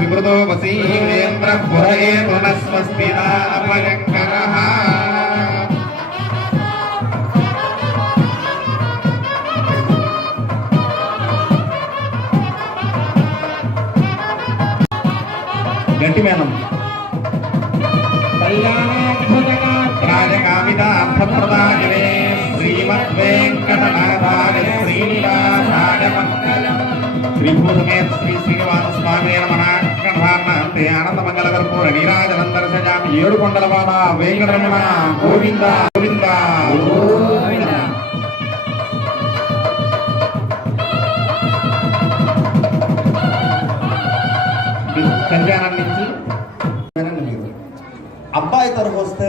विमृतो वसीन्द्र पुरये वनस्वस्तिना अपयङ्करः गट्टिमेनं राजकामितार्थप्रदायिने श्रीमद्वेङ्कटनाथाय श्रीनिवासाय मङ्गलम् श्रीभूसमेत श्री श्रीनिवास स्वामी नमः कंधार्नांते आनंद मंगल कर्पूर नीराजनं दर्शयामि ఏడుకొండలవాడ వెంకటరమణ గోవింద గోవింద గోవింద కళ్యాణం నుంచి అబ్బాయి తరఫు వస్తే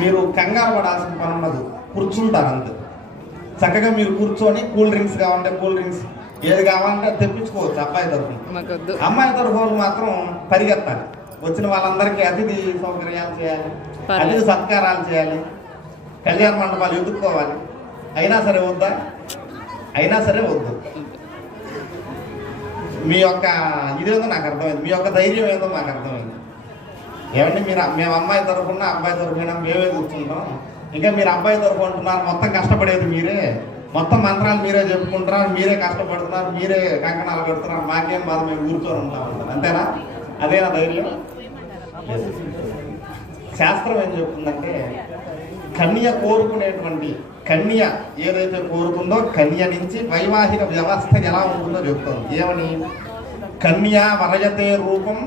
మీరు కంగారు పడాల్సిన పని ఉండదు, కూర్చుంటారు అంతే. చక్కగా మీరు కూర్చొని కూల్ డ్రింక్స్ కావాలంటే కూల్ డ్రింక్స్, ఏది కావాలంటే తెప్పించుకోవచ్చు అబ్బాయి తరఫున. అమ్మాయి తరఫు మాత్రం పరిగెత్తాలి, వచ్చిన వాళ్ళందరికీ అతిథి సౌకర్యాలు చేయాలి, అతిథి సత్కారాలు చేయాలి, కళ్యాణ మండపాలు ఎదుర్కోవాలి. అయినా సరే వద్దా? అయినా సరే వద్దు. మీ యొక్క ఇదేదో నాకు అర్థమైంది, మీ యొక్క ధైర్యం ఏదో నాకు అర్థమైంది. ఏమంటే మేము అమ్మాయి తరఫున అబ్బాయి తరఫున మేమే కూర్చుంటాం, ఇంకా మీరు అబ్బాయి తరఫు అంటున్నారు, మొత్తం కష్టపడేది మీరే, మొత్తం మంత్రాలు మీరే చెప్పుకుంటున్నారు, మీరే కష్టపడుతున్నారు, మీరే కంకణాలు కడుతున్నారు, మాకేం బాధ, మేము కూర్చొని ఉంటాం అంతేనా? అదేనా ధైర్యం? శాస్త్రం ఏం చెప్తుందంటే కన్య కోరుకునేటువంటి కన్య ఏదైతే కోరుతుందో కన్య నుంచి వైవాహిక వ్యవస్థ ఎలా ఉంటుందో చెప్తుంది. ఏమని? కన్యా వరయతే రూపం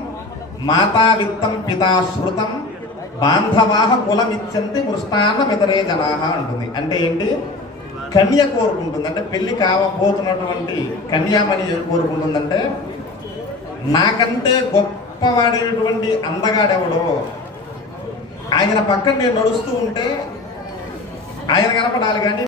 మాతా విత్తం పితా శృతం బాంధవాహ కులమిచ్చంతి మృష్టాన్నమితరే జనాహ అంటుంది. అంటే ఏంటి? కన్య కోరుకుంటుంది అంటే పెళ్లి కావబోతున్నటువంటి కన్యామణి కోరుకుంటుందంటే నాకంటే గొప్పవాడేటువంటి అందగాడెవడో ఆయన పక్కన నేను నడుస్తూ ఉంటే ఆయన కనపడాలి కానీ